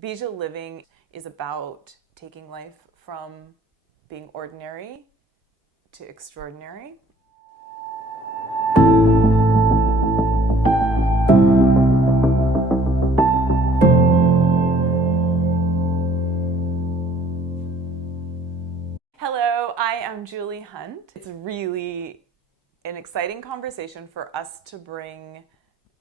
Bija Living is about taking life from being ordinary to extraordinary. Hello, I am Julie Hunt. It's really an exciting conversation for us to bring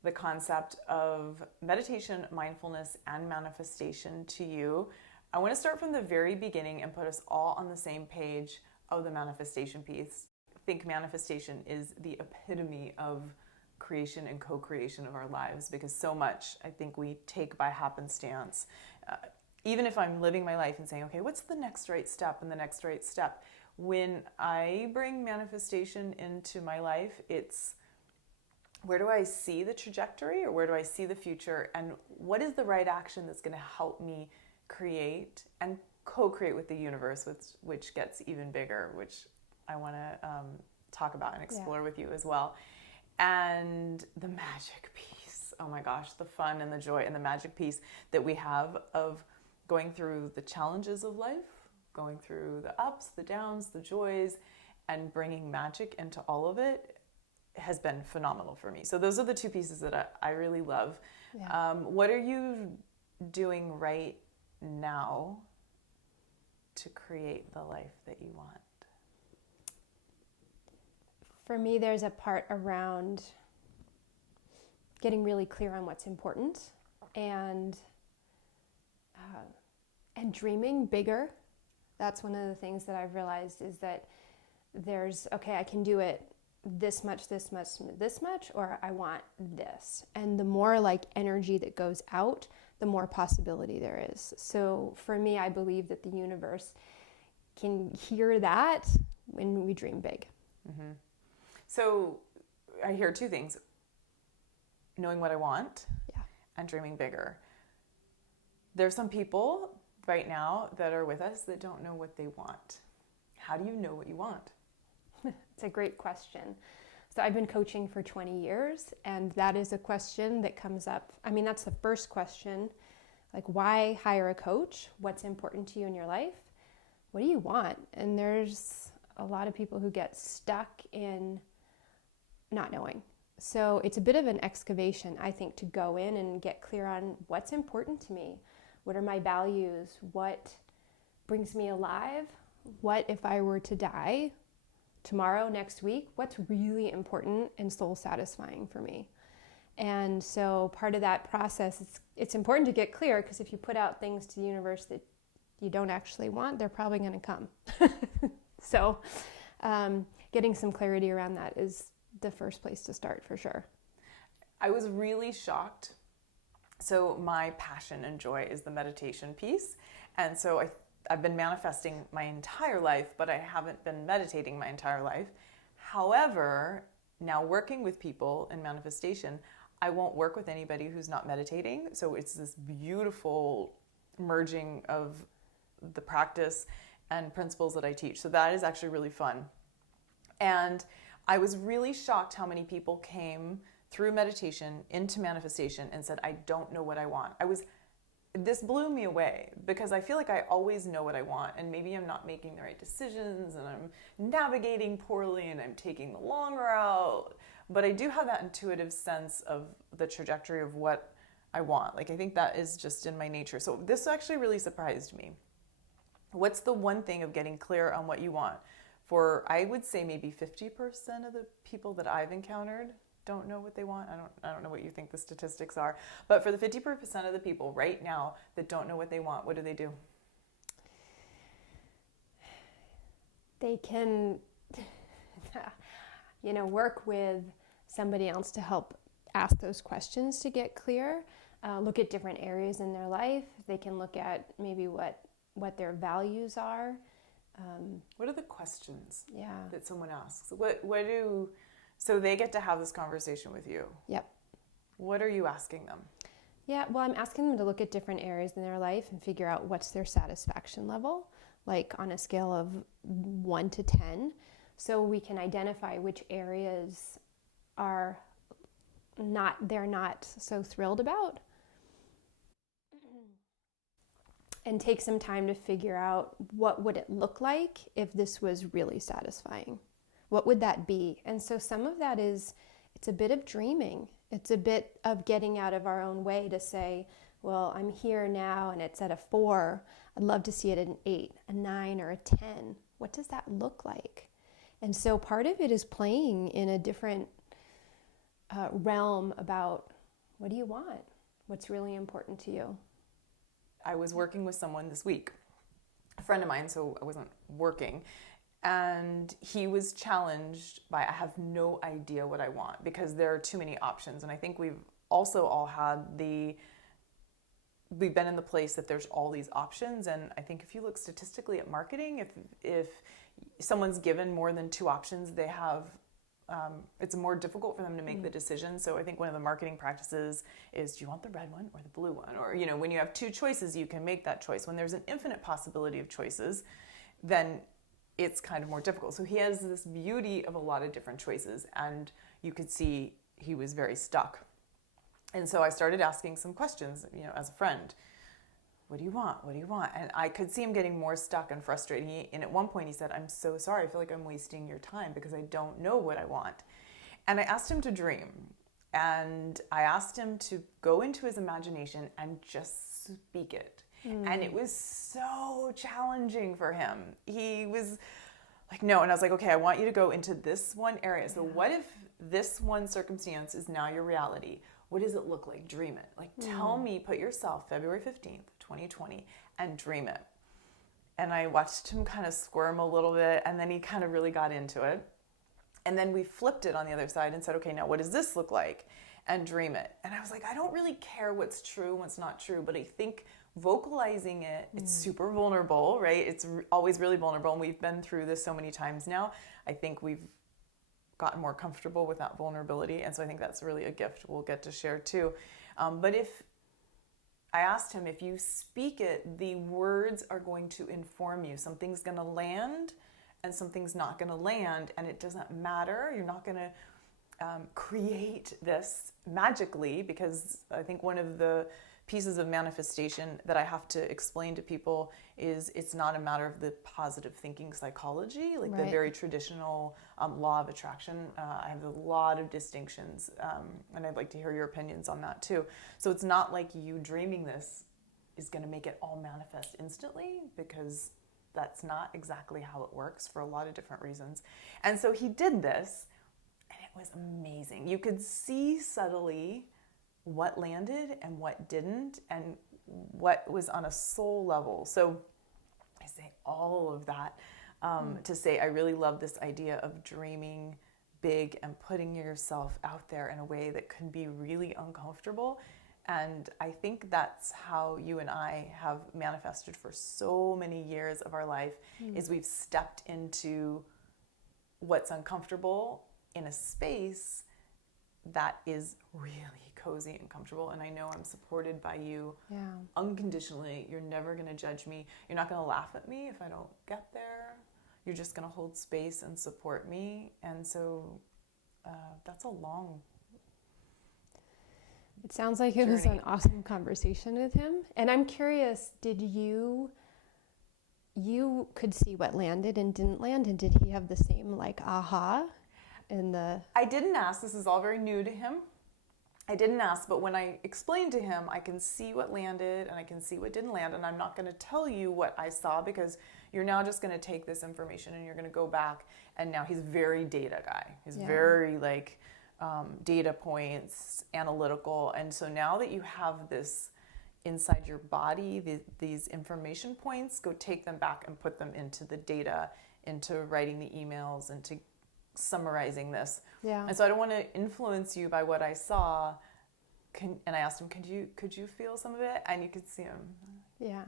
the concept of meditation, mindfulness, and manifestation to you. I want to start from the very beginning and put us all on the same page of the manifestation piece. I think manifestation is the epitome of creation and co-creation of our lives, because so much I think we take by happenstance. Even if I'm living my life and saying, okay, what's the next right step and the next right step? When I bring manifestation into my life, it's where do I see the trajectory, or where do I see the future, and what is the right action that's going to help me create and co-create with the universe, which gets even bigger, which I want to talk about and explore with you as well. And the magic piece, oh my gosh, the fun and the joy and the magic piece that we have of going through the challenges of life, going through the ups, the downs, the joys, and bringing magic into all of it has been phenomenal for me. So those are the two pieces that I really love. Yeah. What are you doing right now to create the life that you want? For me, there's a part around getting really clear on what's important and dreaming bigger. That's one of the things that I've realized, is that there's, okay, I can do it this much, this much, this much, or I want this. And the more like energy that goes out, the more possibility there is. So for me, I believe that the universe can hear that when we dream big. Mm-hmm. So I hear two things: knowing what I want, and dreaming bigger. There's some people right now that are with us that don't know what they want. How do you know what you want? It's a great question. So I've been coaching for 20 years, and that is a question that comes up. I mean, that's the first question. Like, why hire a coach? What's important to you in your life? What do you want? And there's a lot of people who get stuck in not knowing. So it's a bit of an excavation, I think, to go in and get clear on what's important to me. What are my values? What brings me alive? What if I were to die tomorrow, next week? What's really important and soul satisfying for me? And so part of that process, it's important to get clear, because if you put out things to the universe that you don't actually want, they're probably going to come. So getting some clarity around that is the first place to start, for sure. I was really shocked. So my passion and joy is the meditation piece. And so I've been manifesting my entire life, but I haven't been meditating my entire life. However, now working with people in manifestation, I won't work with anybody who's not meditating. So it's this beautiful merging of the practice and principles that I teach. So that is actually really fun. And I was really shocked how many people came through meditation into manifestation and said, I don't know what I want. This blew me away, because I feel like I always know what I want, and maybe I'm not making the right decisions, and I'm navigating poorly, and I'm taking the long route, but I do have that intuitive sense of the trajectory of what I want. Like, I think that is just in my nature. So this actually really surprised me. What's the one thing of getting clear on what you want? For, I would say, maybe 50% of the people that I've encountered don't know what they want. I don't know what you think the statistics are, but for the 50% of the people right now that don't know what they want, what do? They can, work with somebody else to help ask those questions to get clear. Look at different areas in their life. They can look at maybe what their values are. What are the questions that someone asks? So they get to have this conversation with you. Yep. What are you asking them? Yeah, well, I'm asking them to look at different areas in their life and figure out what's their satisfaction level, like on a scale of 1 to 10. So we can identify which areas they're not so thrilled about. and take some time to figure out what would it look like if this was really satisfying. What would that be? And so some of that is, it's a bit of dreaming. It's a bit of getting out of our own way to say, well, I'm here now and it's at a 4. I'd love to see it at an 8, a 9, or a 10. What does that look like? And so part of it is playing in a different realm about, what do you want? What's really important to you? I was working with someone this week, a friend of mine, so I wasn't working, and he was challenged by, I have no idea what I want because there are too many options. And I think we've also all had we've been in the place that there's all these options. And I think if you look statistically at marketing, if someone's given more than 2 options, they have it's more difficult for them to make the decision. So I think one of the marketing practices is, do you want the red one or the blue one? Or, when you have 2 choices, you can make that choice. When there's an infinite possibility of choices, then it's kind of more difficult. So he has this beauty of a lot of different choices, and you could see he was very stuck. And so I started asking some questions, as a friend. What do you want? What do you want? And I could see him getting more stuck and frustrated. And at one point he said, I'm so sorry. I feel like I'm wasting your time because I don't know what I want. And I asked him to dream. And I asked him to go into his imagination and just speak it. And it was so challenging for him. He was like, no. And I was like, okay, I want you to go into this one area. So what if this one circumstance is now your reality? What does it look like? Dream it. Like, tell me, put yourself February 15th, 2020, and dream it. And I watched him kind of squirm a little bit, and then he kind of really got into it. And then we flipped it on the other side and said, okay, now what does this look like? And dream it. And I was like, I don't really care what's true and what's not true, but I think vocalizing it, it's super vulnerable, right? It's always really vulnerable, and we've been through this so many times now. I think we've gotten more comfortable with that vulnerability, and so I think that's really a gift we'll get to share too. But if I asked him, if you speak it, the words are going to inform you. Something's going to land and something's not going to land, and it doesn't matter. You're not going to create this magically, because I think one of the pieces of manifestation that I have to explain to people is it's not a matter of the positive thinking psychology, like the very traditional law of attraction. I have a lot of distinctions, and I'd like to hear your opinions on that too. So it's not like you dreaming this is going to make it all manifest instantly, because that's not exactly how it works for a lot of different reasons. And so he did this, and it was amazing. You could see subtly what landed and what didn't, and what was on a soul level. So I say all of that to say I really love this idea of dreaming big and putting yourself out there in a way that can be really uncomfortable. And I think that's how you and I have manifested for so many years of our life, is we've stepped into what's uncomfortable in a space that is really cozy and comfortable. And I know I'm supported by you unconditionally. You're never going to judge me. You're not going to laugh at me if I don't get there. You're just going to hold space and support me. And so that's a long It sounds like it was an awesome conversation with him. And I'm curious, did you could see what landed and didn't land, and did he have the same aha in the... I didn't ask. This is all very new to him. I didn't ask, but when I explained to him, I can see what landed and I can see what didn't land, and I'm not going to tell you what I saw, because you're now just going to take this information and you're going to go back, and now he's very data guy. He's very data points, analytical, and so now that you have this inside your body, these information points, go take them back and put them into the data, into writing the emails, into summarizing this. And so I don't want to influence you by what I saw. And I asked him, could you feel some of it? And you could see him. Yeah.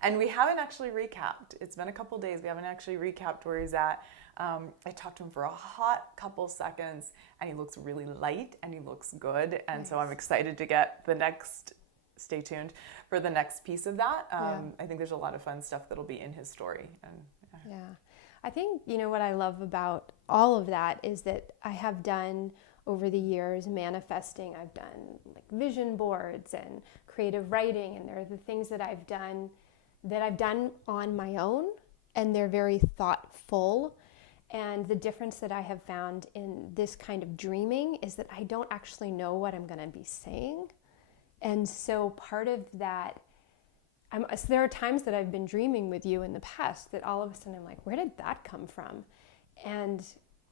And we haven't actually recapped. It's been a couple days. We haven't actually recapped where he's at. I talked to him for a hot couple seconds, and he looks really light and he looks good. And so I'm excited to get the next, stay tuned for the next piece of that. I think there's a lot of fun stuff that'll be in his story. And I think, what I love about all of that is that I have done over the years manifesting. I've done like vision boards and creative writing, and there are the things that I've done that I've done on my own, and they're very thoughtful. And the difference that I have found in this kind of dreaming is that I don't actually know what I'm going to be saying. And so part of that, so there are times that I've been dreaming with you in the past that all of a sudden I'm like, where did that come from? And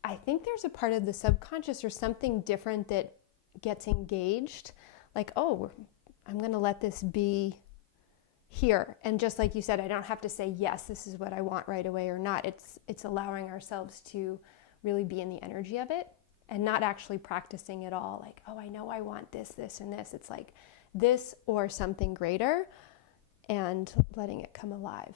I think there's a part of the subconscious or something different that gets engaged. Like, oh, I'm going to let this be here. And just like you said, I don't have to say, yes, this is what I want right away or not. It's allowing ourselves to really be in the energy of it and not actually practicing it all. Like, oh, I know I want this, this, and this. It's like this or something greater, and letting it come alive.